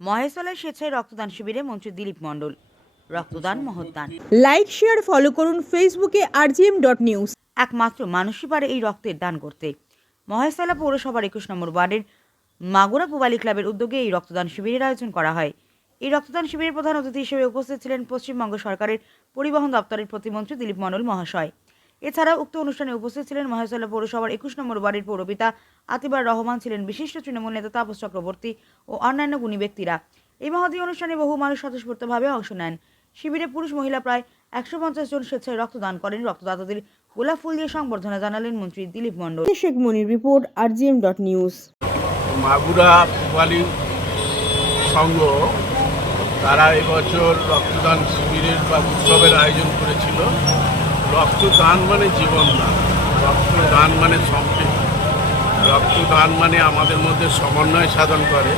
মহেশতলায় স্বেচ্ছায় রক্তদান শিবিরে মন্ত্রী দিলীপ মণ্ডল। রক্তদান মহৎদান। লাইক শেয়ার ফলো করুন ফেসবুকে rgm.news। একমাত্র মানুষই পারে এই রক্তের দান করতে। মহেশতলা পৌরসভার 21 নম্বর ওয়ার্ডের মাগুরা পুবালি ক্লাবের উদ্যোগে এই রক্তদান শিবিরের আয়োজন করা হয়। এই রক্তদান শিবিরের প্রধান অতিথি হিসেবে উপস্থিত ছিলেন পশ্চিমবঙ্গ সরকারের পরিবহন দপ্তরের প্রতিমন্ত্রী দিলীপ মণ্ডল মহাশয়। এছাড়াও উক্ত অনুষ্ঠানে উপস্থিত ছিলেন মহেশতলা পৌরসভার 21 নম্বর ওয়ার্ডের পৌরপিতা আতিবার রহমান, ছিলেন বিশিষ্ট তৃণমূল নেতা তাপস চক্রবর্তী ও অন্যান্য গুণী ব্যক্তিরা। এই মহতী অনুষ্ঠানে বহু মানুষ স্বতঃস্ফূর্তভাবে অংশ নেন। শিবিরে পুরুষ মহিলা প্রায় 150 জন স্বেচ্ছায় রক্তদান করেন। রক্তদাতাদের গোলাপ ফুল দিয়ে সংবর্ধনা জানালেন মন্ত্রী দিলীপ মণ্ডল। শেখ মনির রিপোর্ট, rgm.news। মাগুরা পুবালি সংঘ তারা এবছর রক্তদান শিবিরের বা উৎসবের আয়োজন করেছিল। রক্তদান মানে জীবনদান, রক্তদান মানে সম্প্রীতি, রক্তদান মানে আমাদের মধ্যে সমন্বয় সাধন করে,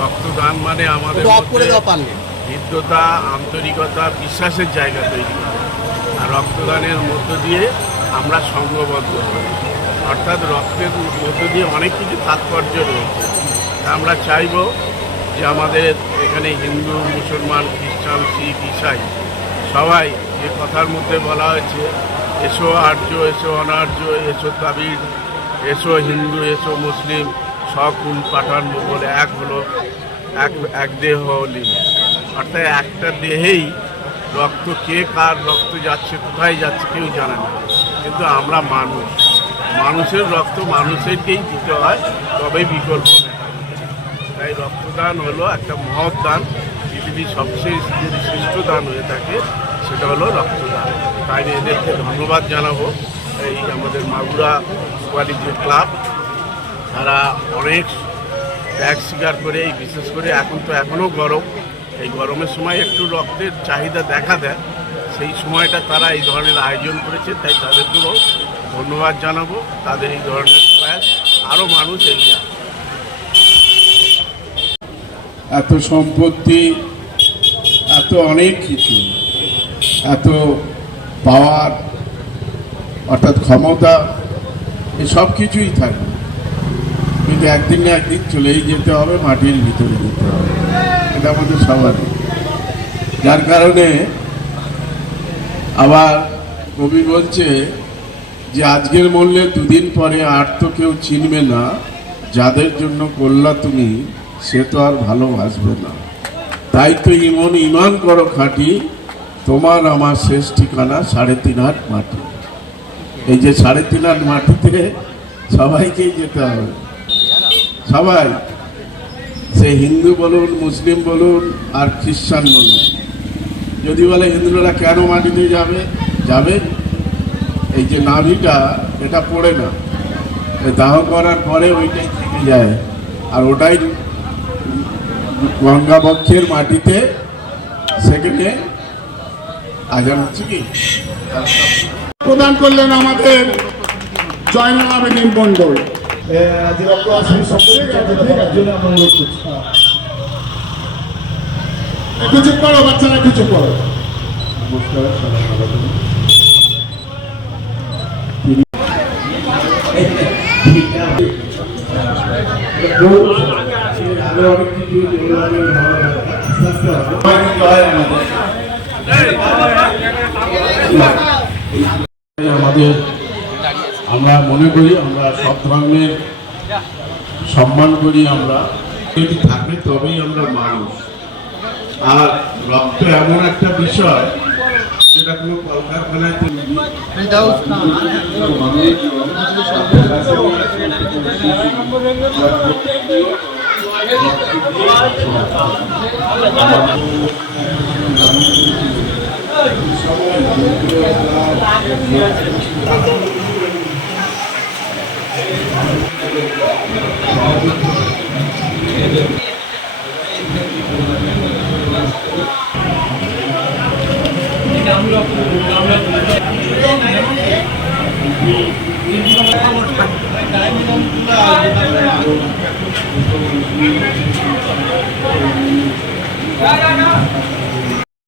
রক্তদান মানে আমাদের হৃদ্যতা, আন্তরিকতা, বিশ্বাসের জায়গা তৈরি করে। আর রক্তদানের মধ্য দিয়ে আমরা সংঘবদ্ধ হই, অর্থাৎ রক্তের মধ্য দিয়ে অনেক কিছু তাৎপর্য রয়েছে। আমরা চাইব যে আমাদের এখানে হিন্দু, মুসলমান, খ্রিস্টান, শিখ, ইসাই সবাই যে কথার মধ্যে বলা হয়েছে, এসো আর্য, এসো অনার্য, এসো দ্রাবিড়, এসো হিন্দু, এসো মুসলিম, সকুল পাঠান মোগল এক হলো, এক দেহ লিঙ্গ। অর্থাৎ একটা দেহেই রক্ত, কে কার রক্ত যাচ্ছে, কোথায় যাচ্ছে কেউ জানে না, কিন্তু আমরা মানুষ, মানুষের রক্ত মানুষেরকেই দিতে হয়, তবেই বিকল্প মেটাবে। তাই রক্তদান হলো একটা মহৎ দান। পৃথিবীর সবচেয়ে যদি শ্রেষ্ঠ দান হয়ে থাকে সেটা হলো রক্তদান। তাই এদেরকে ধন্যবাদ জানাবো। এই আমাদের মাগুরা পুবালি যে ক্লাব, তারা অনেক ত্যাগ স্বীকার করে, এই বিশেষ করে এখন তো এখনও গরম, এই গরমের সময় একটু রক্তের চাহিদা দেখা দেয়, সেই সময়টা তারা এই ধরনের আয়োজন করেছে। তাই তাদেরকেও ধন্যবাদ জানাবো। তাদের এই ধরনের প্রয়াস আরও মানুষ এগিয়ে আসে। এত সম্পত্তি, এত অনেক কিছু, এত পাওয়ার অর্থাৎ ক্ষমতা, এসব কিছুই থাকবে, কিন্তু একদিন না একদিন চলেই যেতে হবে, মাটির ভিতরে যেতে হবে, এটা আমাদের সবারই। যার কারণে আবার কবি বলছে যে আজকের মূল্যে দুদিন পরে আর তো কেউ চিনবে না, যাদের জন্য করলা তুমি সে তো আর ভালোবাসবে না। তাই তো ইমান করো খাঁটি, তোমার আমার শেষ ঠিকানা 3.5 হাত মাটি। এই যে 3.5 হাত মাটিতে সবাইকেই যেতে হবে, সবাই, সে হিন্দু বলুন, মুসলিম বলুন আর খ্রিস্টান বলুন। যদি বলে হিন্দুরা কেন মাটিতে যাবে, এই যে নাভিটা এটা পড়ে না, দাহ করার পরে ওইটাই থেকে যায়, আর ওটাই গঙ্গাবক্ষের মাটিতে সেখানে আজান হচ্ছে কি প্রদান করলেন আমাদের জয়নাল আবেদিন মণ্ডল। কিছু করো বাচ্চারা, কিছু করো। আমাদের, আমরা মনে করি আমরা সব ধর্মের সম্মান করি, আমরা যদি থাকে তবেই আমরা মানুষ। আর রক্ত এমন একটা বিষয় যেটা কোনো কলকারখানায়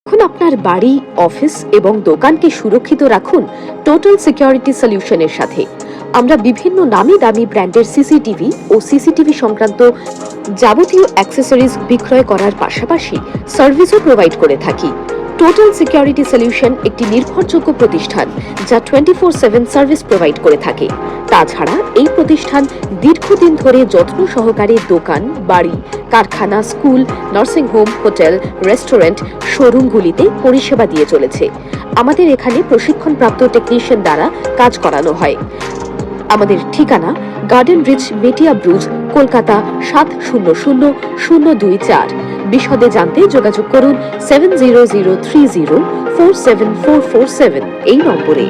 এখন আপনার বাড়ি, অফিস এবং দোকানকে সুরক্ষিত রাখুন টোটাল সিকিউরিটি সলিউশনের সাথে। আমরা বিভিন্ন নামি দামি ব্র্যান্ডের সিসিটিভি ও সিসিটিভি সংক্রান্ত যাবতীয় অ্যাক্সেসরিজ বিক্রয় করার পাশাপাশি সার্ভিসও প্রোভাইড করে থাকি। টোটাল সিকিউরিটি সলিউশন একটি নির্ভরযোগ্য প্রতিষ্ঠান যা 24/7 সার্ভিস প্রোভাইড করে থাকে। তাছাড়া এই প্রতিষ্ঠান দীর্ঘদিন ধরে যত্ন সহকারে দোকান, বাড়ি, কারখানা, school, nursing home, hotel, restaurant, শোরুমগুলিতে পরিষেবা দিয়ে চলেছে। আমাদের এখানে প্রশিক্ষণপ্রাপ্ত টেকনিশিয়ান দ্বারা কাজ করানো হয়। আমাদের ঠিকানা গার্ডেন রিচ, মেটিয়া ব্রুজ, কলকাতা 700024। বিশদে জানতে যোগাযোগ করুন 7003047447 এই নম্বরে।